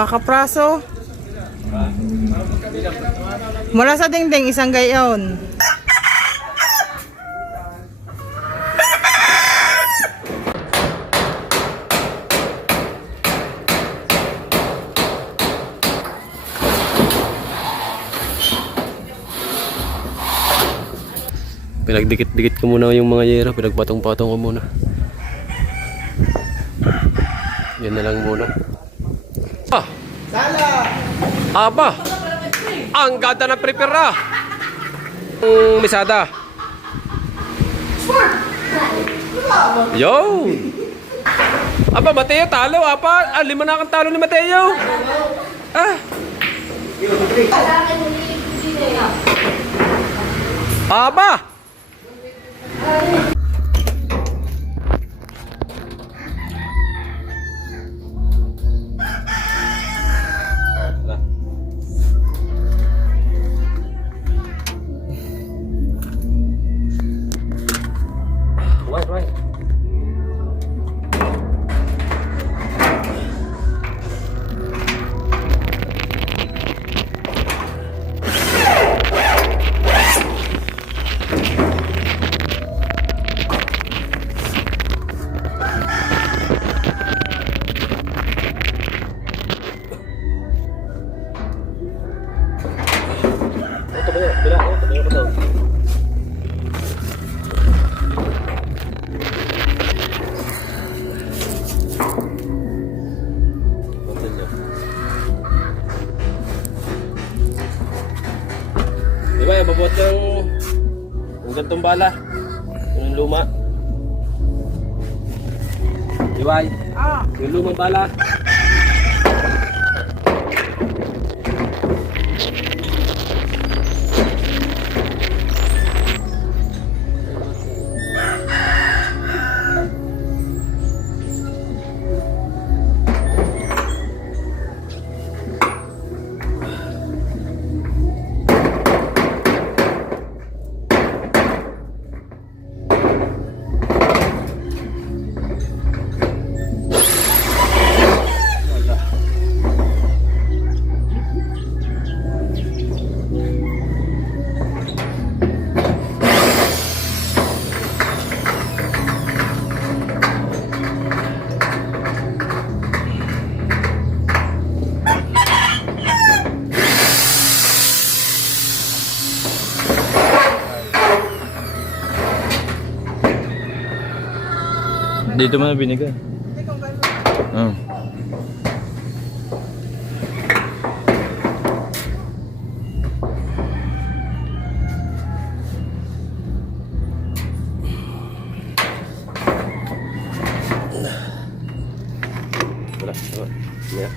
Kakapraso. Mula sa dingding, isang gayon. Pinagdikit-dikit ko muna yung mga yero, pinagpatong-patong ko muna. Yan na lang muna. Ah! Sala! Aba! Ang ganda ng prepare mesada. Yo! Aba, Mateo talo, apa? Ah, 5 na kang talo ni Mateo. Ah! Aba! Right. Diba, mabuot ng gantong bala. Yung luma. Diba? Yung lumang bala. Dito mo na binigay. Oh. Wala. Yeah.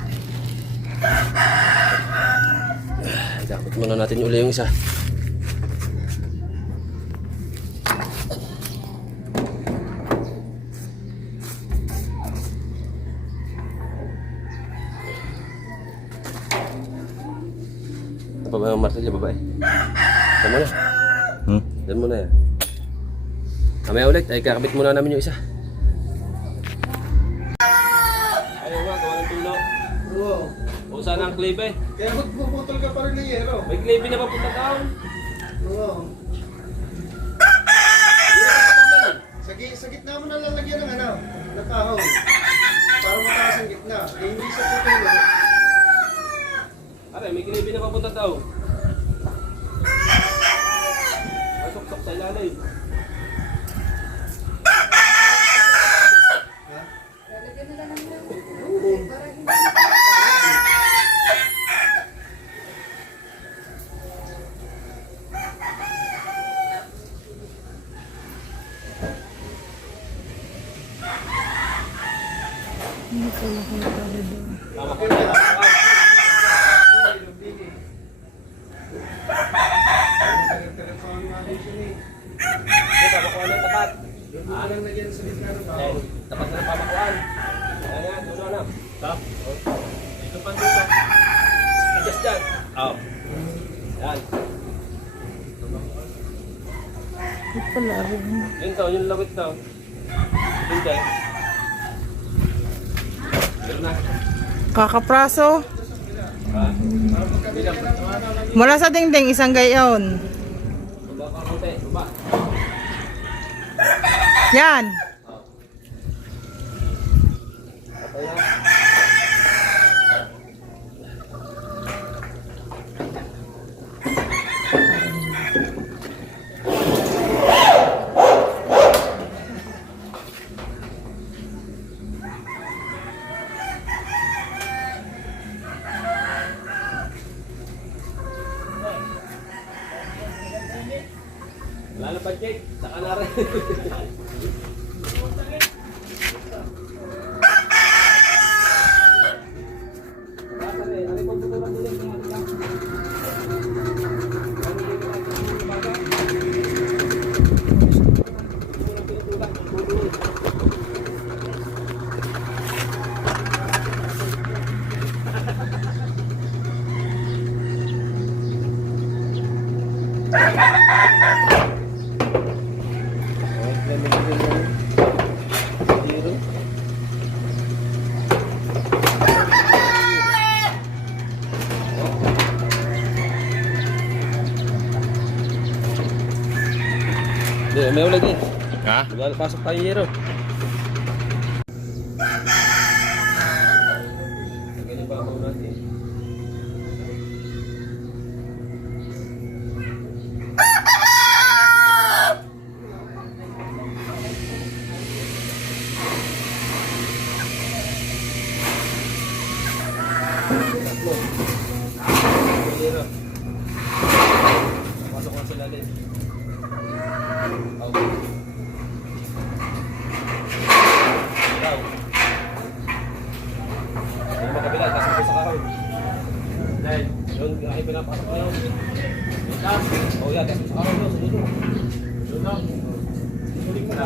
Dapat muna natin uli yung isa. Apa ba yung martilyo, babae? Diyan muna. Diyan muna yan. Kamaya ulit, ay kakabit muna namin yung isa. Ayaw nga, gawa ng tulo. Oo. O sana ang klebe. Kaya magpuputol ka pa rin ng yero. May klebe na papunta down. Oo. Sa gitna mo na lalagyan ng ng kahoy. Para mataas ang gitna. Eh, hindi sa putulo. Aray, may klebe na papunta down. Pasok-sok sa ilalim. Papakuan na tapat. Tapat na ng papakuan. Ayan yan, tulo na. Stop. Dito pa dito. Adjust dyan. Oo. Yan. Yun daw, yung lawit daw. Yun dyan. Yun na. Kakapraso. Mula sa dingding, isang gayon. Yan. Wala na budget, saka na rin. May ulag eh. Ha? Pasok tayo hero. Ganyan ba ako natin? Pasok na sila din. Okay. Daw. Hindi makabila, kasi ko sa kahoy. Dahil, yun, ay pinapasok ko yun. Oh yeah, kasi sa kahoy yun, sa dulo. Yun lang. Suling mo na.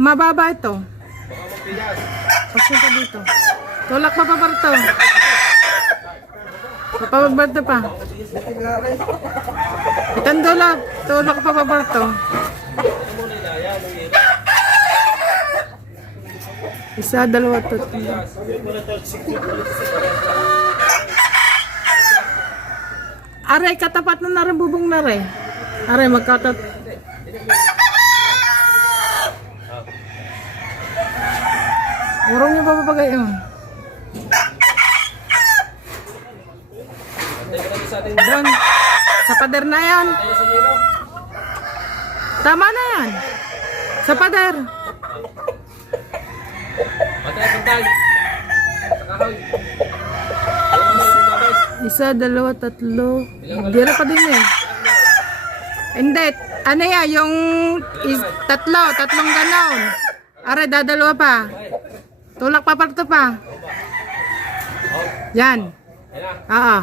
Mababa ito. Pasok ka dito. Tulak pa paparto. Papabagbarto pa. Itang tulak. Tulak pa paparto. Isa, dalawa, tatlo. Aray, katapat na na rin, bubong na rin. Aray, magkatat. Urong yung papapagay. Doon. Sa pader na yan. Tama na yan. Sa pader. Isa, dalawa, tatlo. Dira pa din eh. Hindi. Ano yan? Yung tatlong ganon. Are, dadalawa pa. Tulak pa parto pa. Yan. Oo.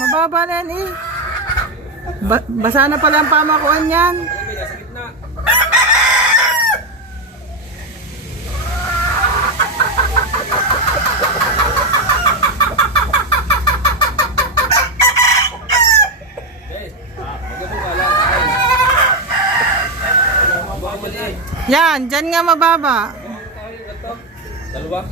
Mababa na yan eh. Basa na pala ang pamakuan yan. Yan, dyan nga mababa. Dalawa.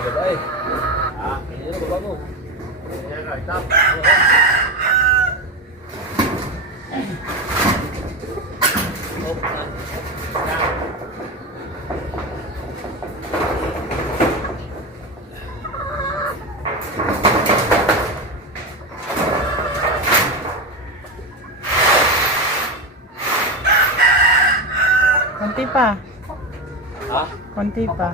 Babae. Hindi na baba mo. Konti pa. Ha? Konti pa.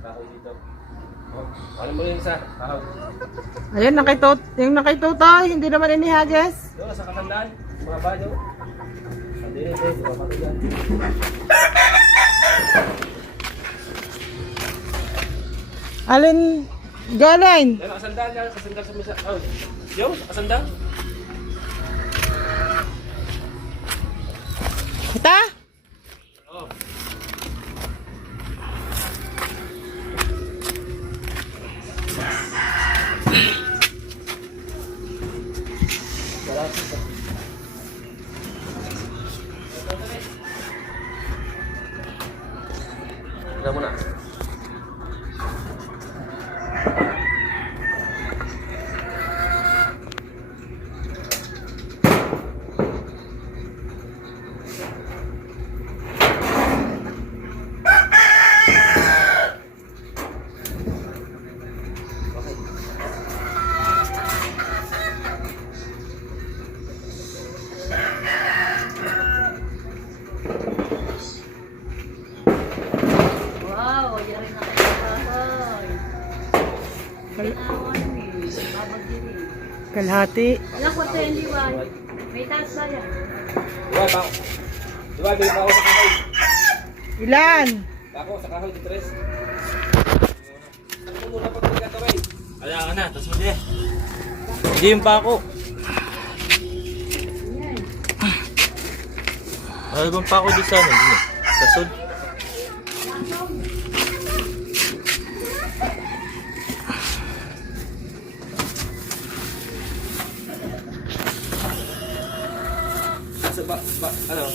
Kahoy dito. Ano mo rin isa? Kahoy. Ayan, yung nakitutoy, hindi naman inihagis. Doon, sa katandaan. Mga banyo. Hindi rin, di ba matugan? Alin, galing. Yan, nakasandaan yan. Kasandaan sa misa. Oh, yo, nakasandaan. Kita? Oh. Tignan mo na. Wow, yari na kayo bahay. Ginawan eh, babagiri. Kalahati. Alam ko tayo hindi ba? May taas ba yan? Diba, pa? Diba, may pa ako sa kahoy. Ilan? Ako sa kahoy, di tres. Ano mo muna pag magkakaway? Ala ka na, tapos mo din. Hindi yung pa ako. Ano bang pa ako di sa ano? Hindi na. Sa sud. Ano?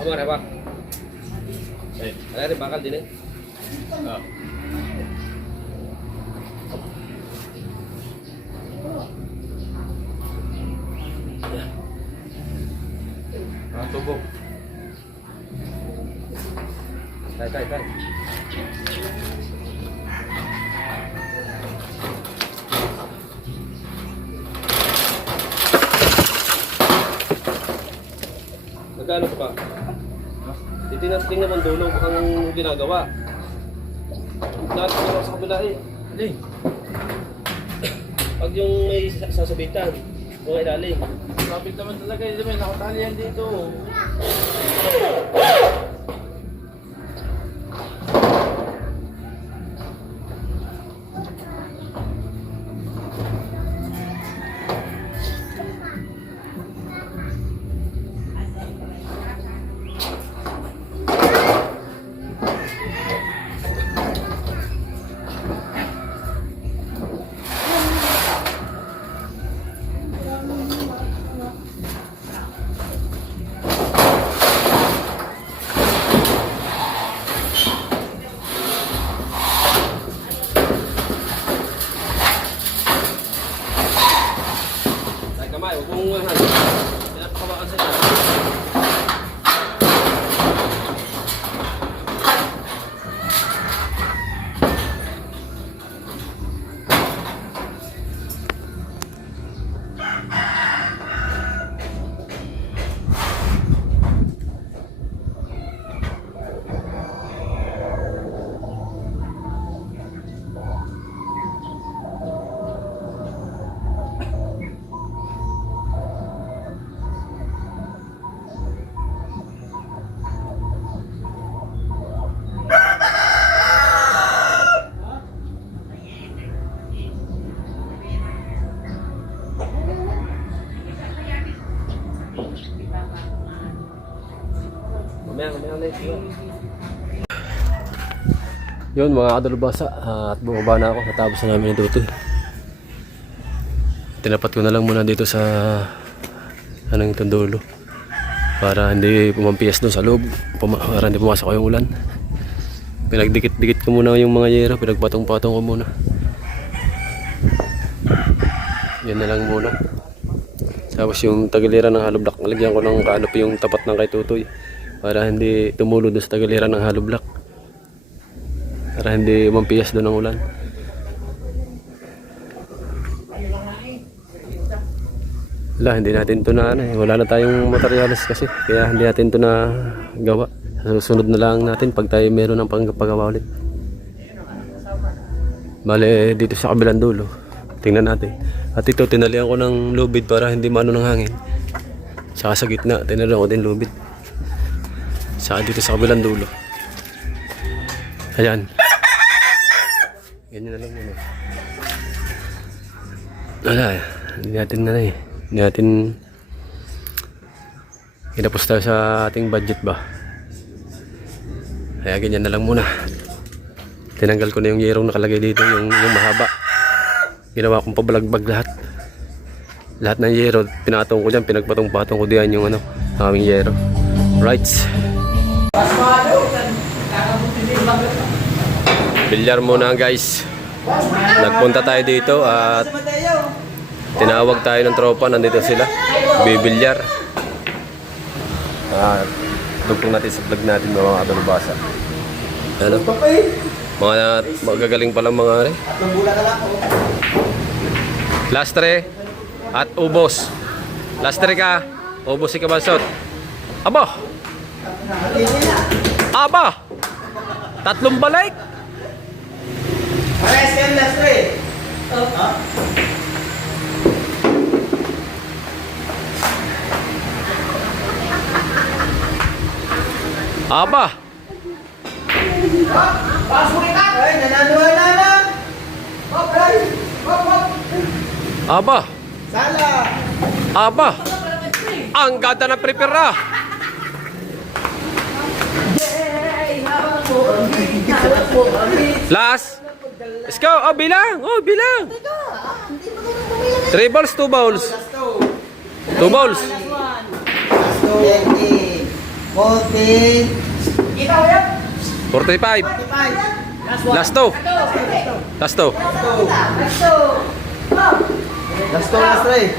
Ako na ba? Eh, ano rin bakal din eh? Ah. Tubog. Tay. Magkano pa? Tingnan mo ang dulo ang ginagawa. Lahat ko sa kabila eh. Pag yung may sasabitan, mga ilalim. Kapit naman talaga, hindi may nakatali yan dito. Tay kamay, huwag mong ano. Pinapakabakan sa inyo. Mamaya na ito. Yun mga kadalubasa, at bumaba na ako, natapos na namin yung tutoy. Tinapat ko na lang muna dito sa anong itong dulo para hindi pumampias doon sa loob, para hindi pumasok yung ulan. Pinagdikit-dikit ko muna yung mga yero, pinagpatong-patong ko muna. Yan na lang muna. Tapos yung tagiliran ng hollow block, nalagyan ko ng kanop yung tapat ng kay Tutoy para hindi tumulo doon sa tagiliran ng hollow block, para hindi mampiyas doon ng ulan. Wala, hindi natin ito na wala na tayong materials kasi, kaya hindi natin ito na gawa. Susunod na lang natin pag tayo meron ng paggawa ulit. Bale dito sa kabilang dulo, tingnan natin. At ito tinalian ko ng lubid para hindi maano ng hangin. Saka sa gitna tinalian ko din lubid. Saka dito sa kabilang dulo. Ayan. Ganyan na lang muna. Wala, hindi natin hindi natin kinapos tayo sa ating budget ba. Kaya ganyan na lang muna. Tinanggal ko na yung yerong nakalagay dito, yung mahaba. Ginawa kong pabalagbag lahat ng yero, pinatong ko dyan, pinagpatong-patong ko diyan yung aming yero. Right. Bilyar muna guys. Nagpunta tayo dito at tinawag tayo ng tropa, nandito sila, bibilyar. Dugtong natin sa vlog natin mga kadalubasa. Ano? Mga magagaling palang mga lastre at ubos. Lastre ka, ubos si Kabansot. Aba! Tatlong balik! Pares yan, lastre. Aba! Ay, nananawa na. Aba! Sala. Aba! Ang ganda ng prepare. Last! Let's go! Oh, bilang! Oh, bilang! 3 balls, 2 balls. 2 balls. 45. Last two. Last two. Last three.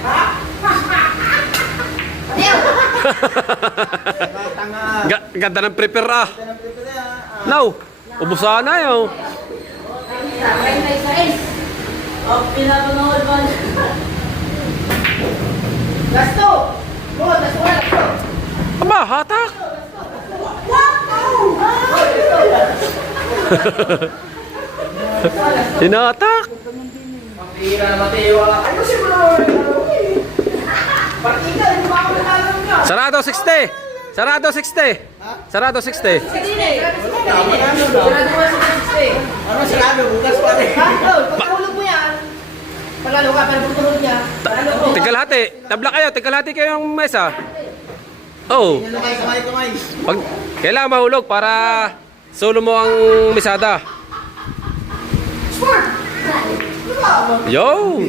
Ganda ng prepare ah. Now, ubusan na yun. Oh, pinapanood ba? Aba, hatak. Hinatak. Sarado 60. Sarado 60. Sarado 60. Ano sinabi? Bukas pa rin. Pagkahulog mo yan. Palalo ka, pero pagkahulog niya. Tigkalhati. Tabla kayo. Tigkalhati kayo yung mesa. Oh. Kamay. Pag, kailangan mahulog para solo mo ang mesada. Yo!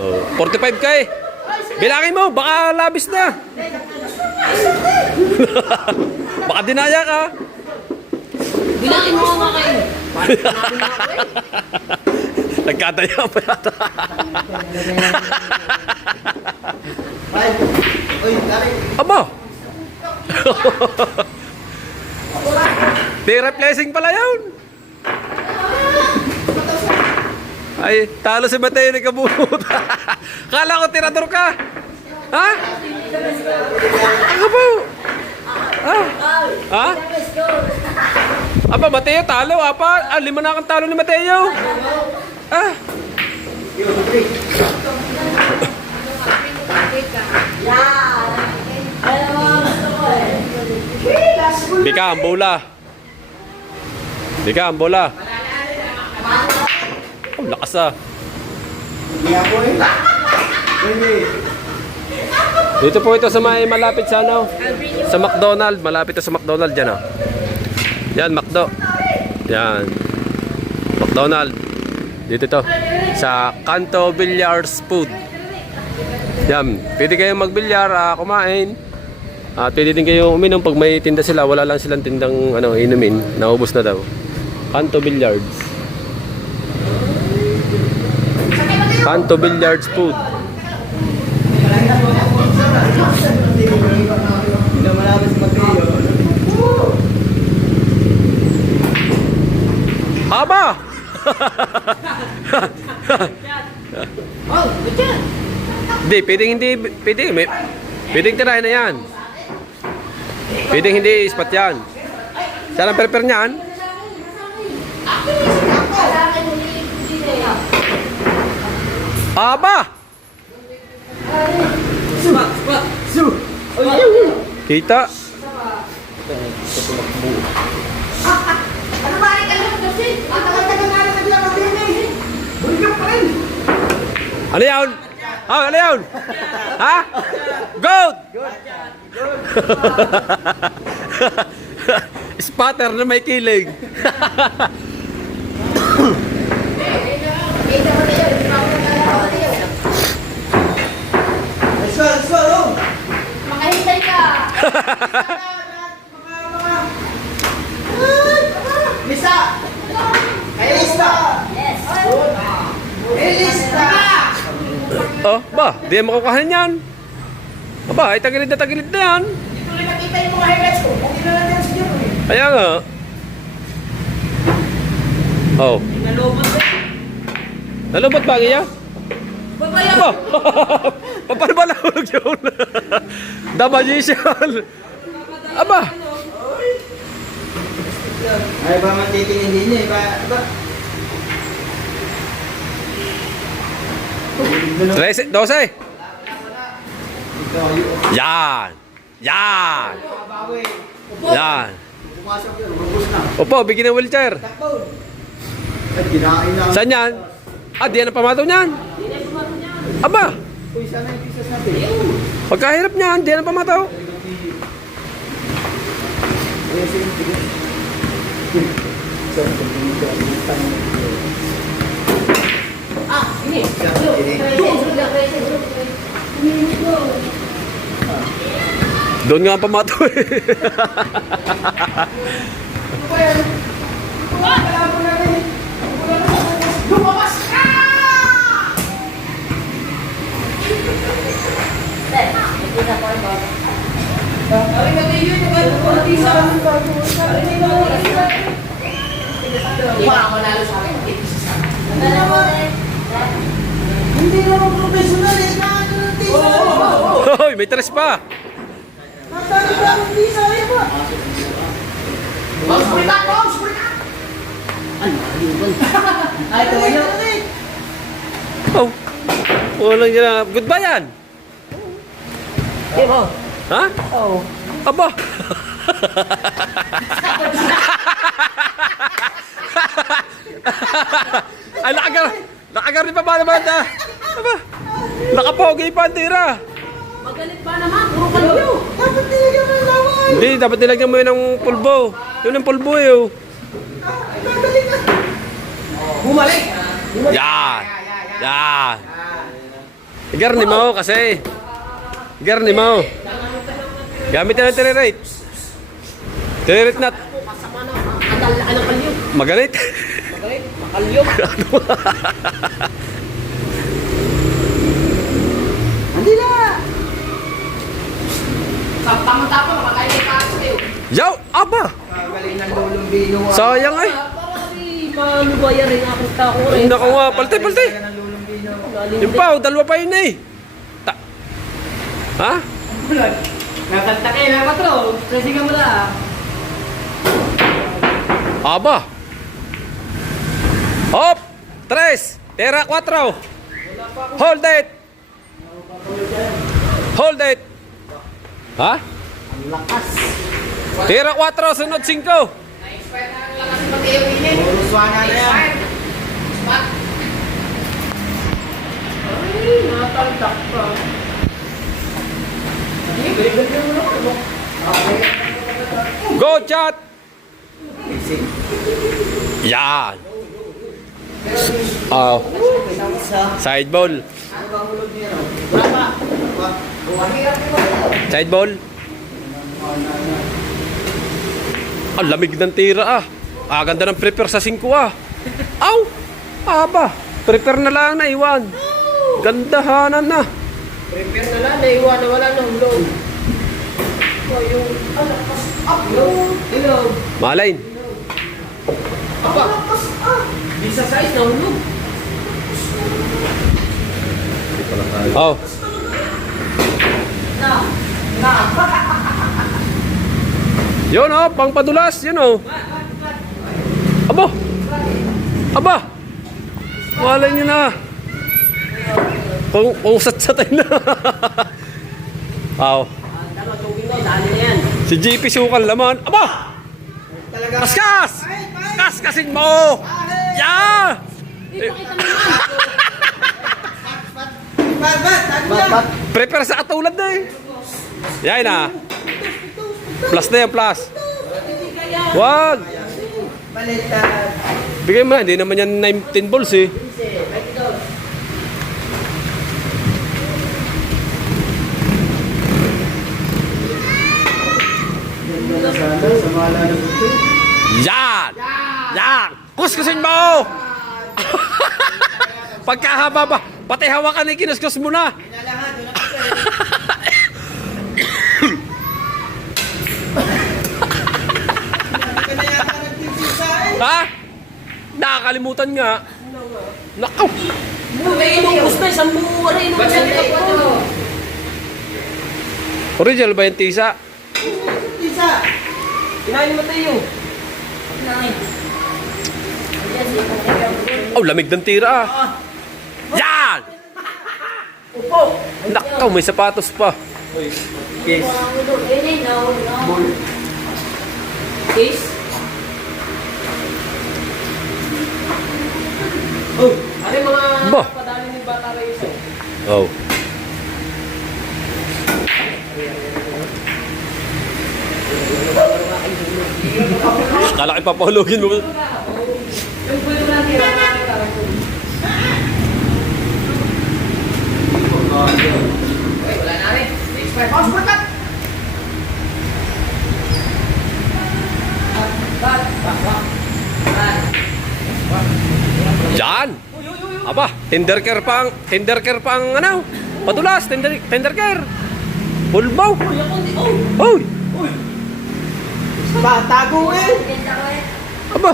Oh, 45 ka eh. Bilangin mo, baka labis na. Baka dinaya ka. Bilangin mo nga kayo. Nagkadaya pa yata. Five. Uy, galing. Aba! Replacing pala yun. Ay, talo si Mateo ni Kabut. Kala ko tirador ka. Ha? Ano po? Ha? Ha? Aba, Mateo, talo. Apa? Ah, 5 na kang talo ni Mateo. Ah. Bika, ang bola. Bika, ang bola. Oh, lakas ah. Dito po ito sa may malapit sa ano? Sa McDonald. Malapit ito sa McDonald dyan ah. Yan, McDo. Yan. McDonald. Dito to. Sa Kanto Billiards Food. Yan. Pwede kayong magbilyar, kumain. At pwede din kayong uminom pag may tinda sila. Wala lang silang tindang ano, inumin. Naubos na daw. Kanto Billiards. Kanto Billiards Food. Aba! Hindi, pwedeng hindi, pwedeng tirahin na yan. Pwedeng hindi ispat yan. Saan ang prepare niyan? Aba! Kita. Ano ba rin kayo? Kasi, ang tagal-tagal nga naman lang natin eh. Buligang pa rin. Ano yun? Oh, ano yun? Ha? Goat! Spatter na may kilig. Let's go. Makahintay ka. Misa! Elista! Yes. Elista! Oh, ba? Di mo makukuhanin yan. Aba, ay tagilid na yan. Ito rin nakita yung mga highlights ko. Okay na lang yan si Jero eh. Kaya nga. Oh. Nalubot ba niya? Babayan. Aba! Paano ba nahulog yun? The Magician! Aba! Ay ba matitingin din niya? Iba? 13, 12. Yan! Yan! Yan! Pumasok yun, mabus na. Opo, bigyan ng wheelchair. Ay, kinain na. Saan yan? Ah, di yan ang pamataw niyan. Aba! Uy, sana yung pieces natin. Pagkahirap niyan, di yan ang pamataw. Ah, ini. Doon nga ang pamato eh. Lumabas ka! Hindi naman professional eh. Hoy, may tres pa. Natali-tali visa eh ba? Mouse break! Ay, tumayo. Oh. Walang yan. Goodbye yan. Ha? Oo. Aba. Ay, nakagar rin pa ba naman ta? Aba. Nakapogi pa ang tira. Magalit pa naman, puro kalyo. Dapat nilagyan mo yung lawan. Hindi, dapat nilagyan mo yun ng pulbo. Yun ang pulbo eh. Oh. Magaling na. Bumalik. Yan. Yan. Igarni mo kasi. Igarni mo. Gamit na ng tire-rate. Tire-rate nut. Anong kalyo? Magalit. Magalit, makalyo. Hindi na. Tama-tama, makakain ka sa'yo. Yaw! Aba! Magaling ng lulong bino. Sayang ay. Para di malubaya rin ang tako rin. Naku nga, palte. Ng lulong bino. Yung pa, dalawa pa yun eh. Ha? Nakanta kayo na patro. Kasi ka mo na. Aba! Hop! 3! Tera 4! Hold it! Hold it! Ha? Ang lakas! Tera 4, sunod 5! Uruswana na yan. Ay, nataldak pa. Go, chat! Yan! Oh. Side ball. Side ball. Ang lamig ng tira ah. Ganda ng prepare sa 5 ah. Aw! Aba! Prepare na lang na iwan. Gandahanan na. Prepare na lang, naiwan na wala ng hulog. So, yung alakas up yung ilog. Malain. Aba, di sa size na hulog. Oh. Yun oh, pang padulas, yun oh. Aba! Aba! Malay nyo na. Kung sat-satay na. Wow. Tama, tubig mo, dali na yan. Si JP sukal naman. Aba! Kaskas! Kaskasin mo! Yeah! Bat. Prepare sa katulad na eh. Yan na. Plus na yan, plus. Wag! Baliktad. Bigay mo na, hindi naman yan 19 balls eh. Yan! Yan! Kuskusin mo! Pagkahaba ba? Pati hawakan ay kinuskus mo na. Ha? Nakakalimutan nga. Nakaw! May inubos na, isang buwan na inubos na ito. Original ba yung tisa? Isa. Kinain mo tayo. Oh, lamig ng tira ah. Yan! Upo. Nakaw, may sapatos pa. Yes. Case? Oh, ano yung mga Ba? padali ni Bata Reyes? Oh. Kala ko papahulugin mo. Yung puyo natin, wala na rin. Expired. Mouse break! Tender care pa ang ano? Padulas, tender care. Pulbaw. Oy. Tago eh. Aba.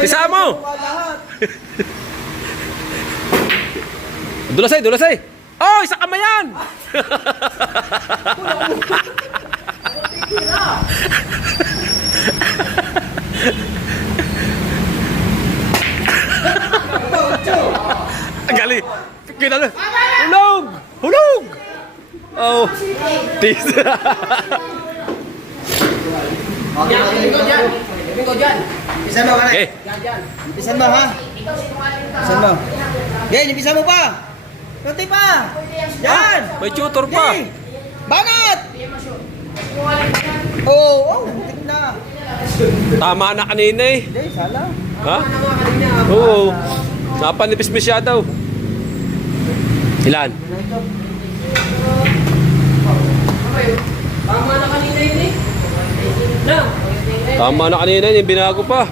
Pisa mo. Dulas ay. Oh, isa kamayan. Gali. Kinala. Hulog. Oh. Tis. Pisan mo, Okay. Pisan mo, ha? Pisan mo. Yan, pisan mo pa. Kunti pa. Yan. May tutor pa. Yay! Banat! Oo, muntik na. Tama na kanina eh. Hindi, sala. Ha? Oo. Napanipis-pis siya daw. Ilan? Tama na kanina yun eh. Tama na kanina yun. Binago pa.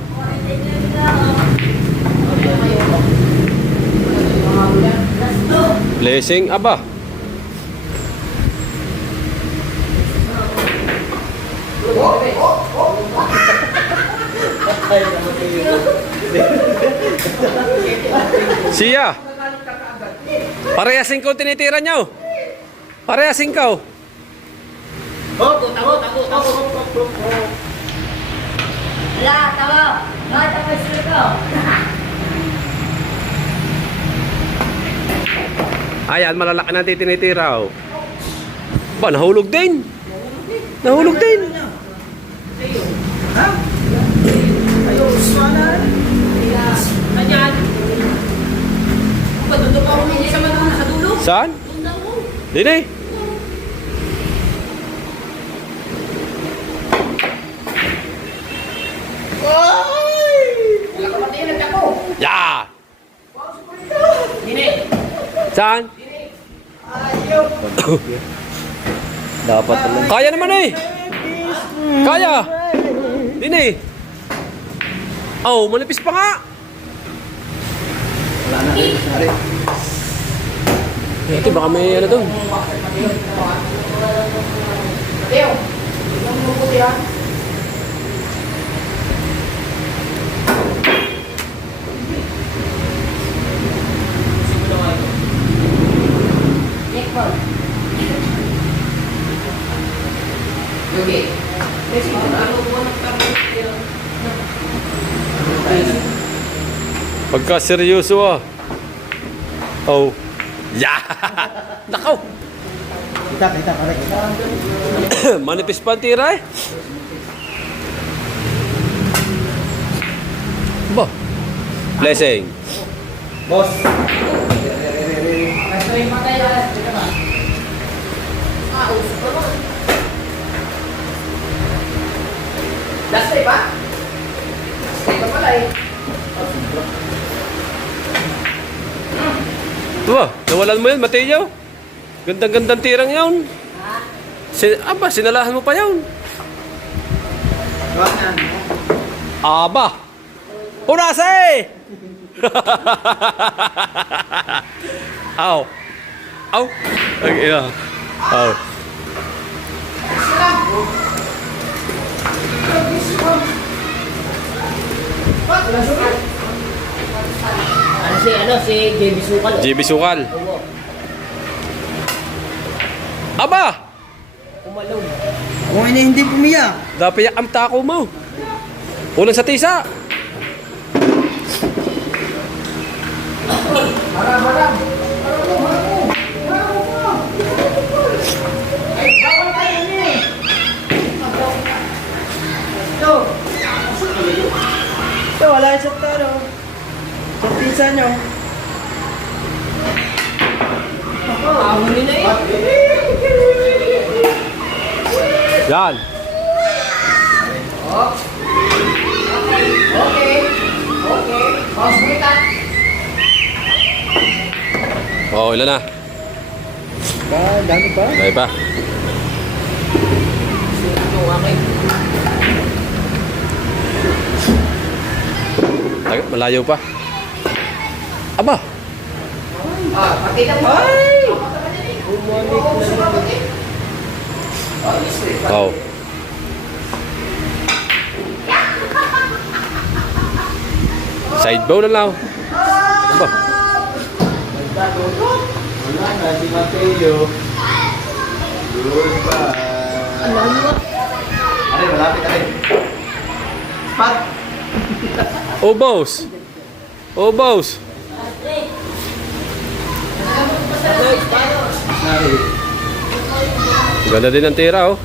Blessing. Aba. Siya. Parehasin ko tinitira nyo. Parehasin ko. Wala, tawa. Bakit ang gusto ko? Ayan, malalaki na tinitira. Oh. Ba, nahulog din. Nahulog din. Ha? Ayaw, sana. Ganyan. Doon pa ako hindi sa mga sa dulo. Saan? Dini. Wala ka pati yun, ako. Ya! Hindi. Saan? Dapat naman. Kaya naman eh. Kaya. Dini. Oh, manipis pa nga. Wala na. Sorry. Ito baka may ano doon. Leo. Tignan mo puti ha. Okay. Pagka seryoso ah. Oh. Ya! Nakaw! Kita, correct. Manipis pa ang tira eh. Ba? Blessing. Boss. Last day pa? Last day pa pala eh. Diba? Nawalan mo yan, Mateo. Gandang-gandang tirang yun. Sinalahan mo pa yun. Aba! Punasa eh! Aw! Aw! Ina. Aw! Si JB Sukal. JB Sukal. Aba! Umalong. Kung hindi pumiyak. Dapat ang tako mo. Unang sa tisa. Ito, wala yung sakta, no? Sa pizza nyo. Ahuli na eh. Yan. Okay. Pause mo ita. Oh, ilan na? Dami pa. Dahil pa. Yung akin. Malayo pa. Aba! Wow. Side bow na lang. Aba. Wala na, si Mateo. Goodbye. Are, malapit are. Spot. Oh, boss. Oh, boss. Ganda din ang tira, oh.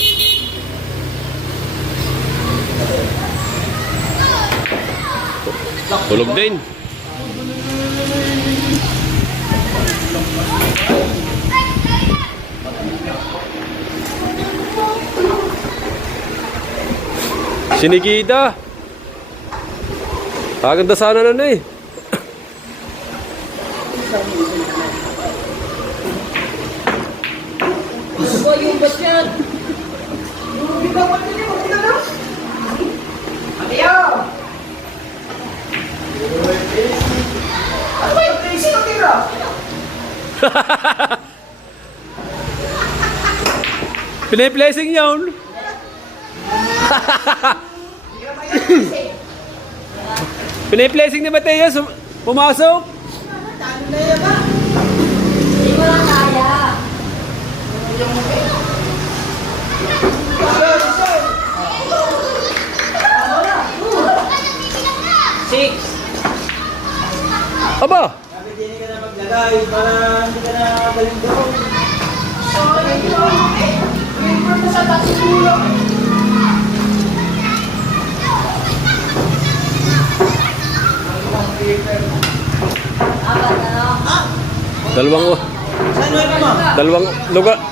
Tulog din. Sinigida. Kaganda sana na eh. Boy, yung bat yan. Piniplacing yun. Piniplacing ni Mateo. Pumasok. Hindi mo lang kaya. Aba. Sabi hindi ka na maglagay para hindi ka na galing doon. Dalawang Saan mo mo? Dalawang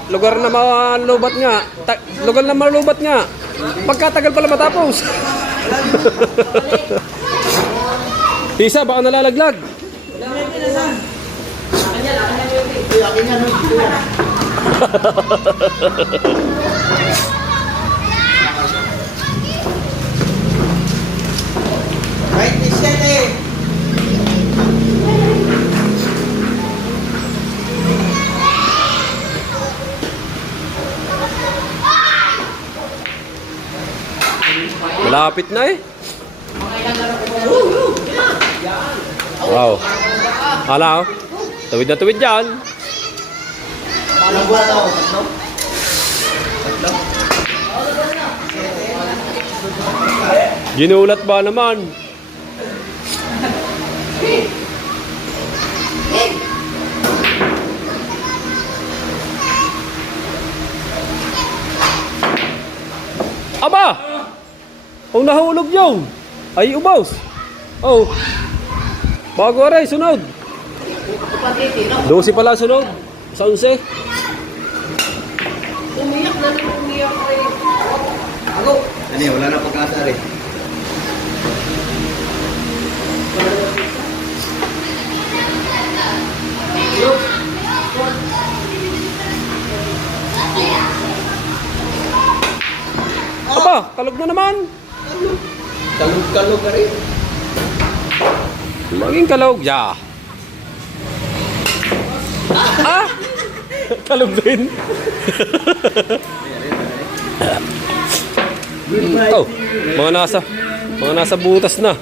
lugar na malubat nga. Lugar na malubat nga. Pagkatagal pala matapos. Isa, baka nalalaglag. Right this yan eh. Malapit na eh. Wow. Hala oh. Tawid na tawid dyan. Paano ba ito? Tatlo? Ginulat ba naman? Aba! Kung nahulog yun, ay ubaws. Oh. Bago aray, sunod. 12 pala sunod. Sa 11. Umiyak na rin, umiyak ka rin. Ano wala na pag-asa rin. Aba, kalog na naman. Kalog-kalog ka rin. Laging kalog. Ya. Ah! Kalog din. Oh, mga nasa butas na.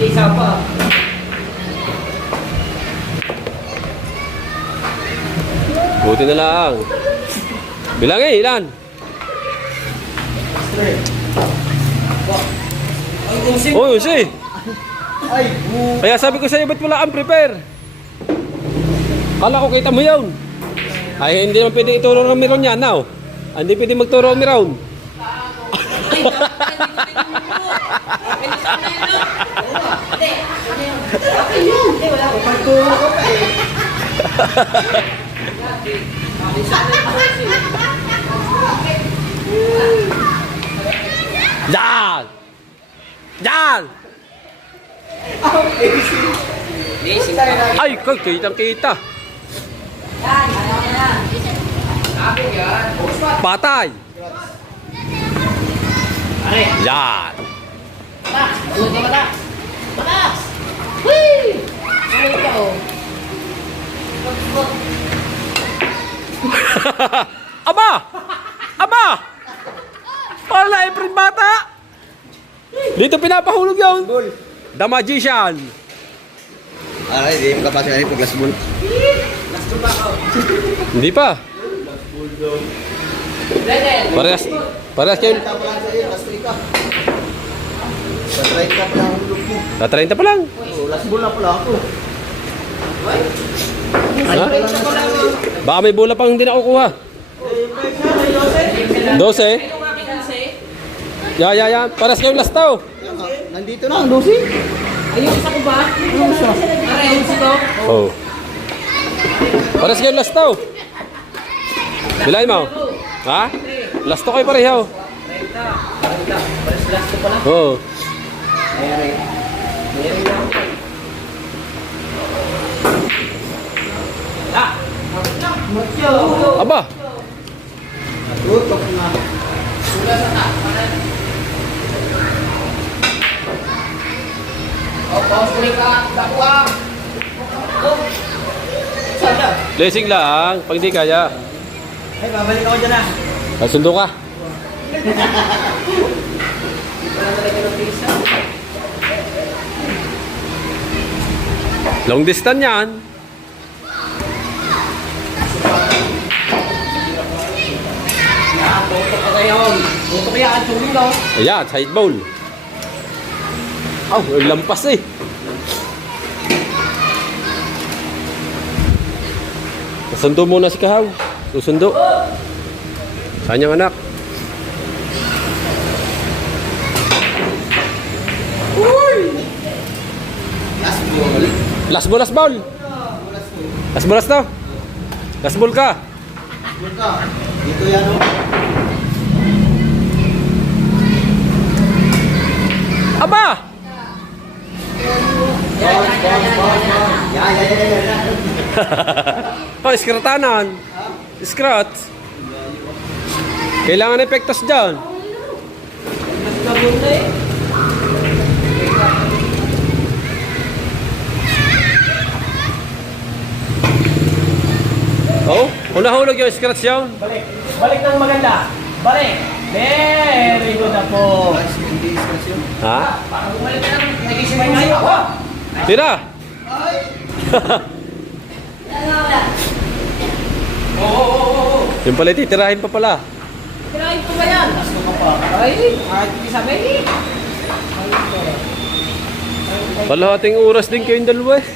Isa pa. Buti na lang. Bilang eh, ilan? Oh, si. Kaya sabi ko sa'yo, ba't wala ang prepare? Kala ko kita mo yun. Ay, hindi naman pwede ituro ng Miron yan, now. Hindi pwede magturo ng Miron. Yan! Yan! Ay, kitang kita. Patay. Yan. Aba! Aba! Wala Efren bata! Dito pinapahulog yun. The Magician. Ay, di mo kapasok na rin pag last ball. Hindi pa. Parehas kayo. Tama lang sa'yo, last 3 ka. Sa 30 ka pala ang hulog mo. Sa 30 pa lang. Oh, last ball na pala ako. Ha? Baka may bola pang hindi nakukuha. 12? Ya. Parehas kayo last tao. Nandito na ang dosi. Ayun, isa ko ba? Ayun siya. Ayun siya. Oh. Parehas kayo last tao. Bilay mo. Ha? Last to kayo pareho. Oo. Aba. Tutok na. Blessing lang. Pag di kaya. Ay, babalik ako dyan ah. Sundo ka. Long distance yan. Tutok ka ngayon. Tutok kaya at tuloy no? Ayan, side bowl. Oh, lampas eh. Susundo muna si Kahaw. Susundo. Saan yung anak? Last ball. Last ball to. Last ball ka. Dito yan o. Aba! Oh, iskratanan. Scratch. Kailangan epektos dyan. Oh, kung nahulog yung scratch yun. Balik ng maganda. Balik. Very good na po. Ha? Para bumalik ka lang. Nagising mo ngayon ako. Tira! Yung pala titirahin pa pala. Kirahin ko ba yan? Ay, kahit hindi sabi. Kalahating oras din kayong dalawa eh.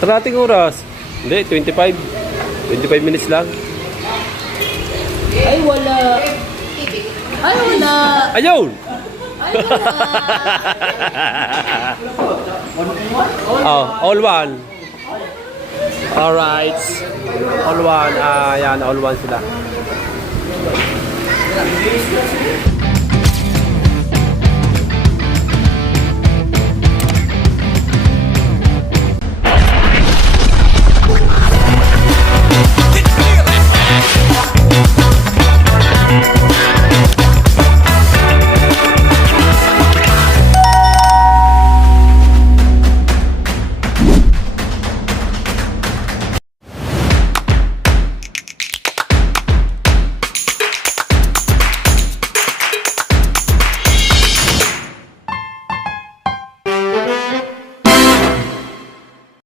Kalahating oras. Hindi, 25. 25 minutes lang. Ay, wala. Ay, wala. Ayun! Oh, all one. Alright. All one. Yan, all one sila.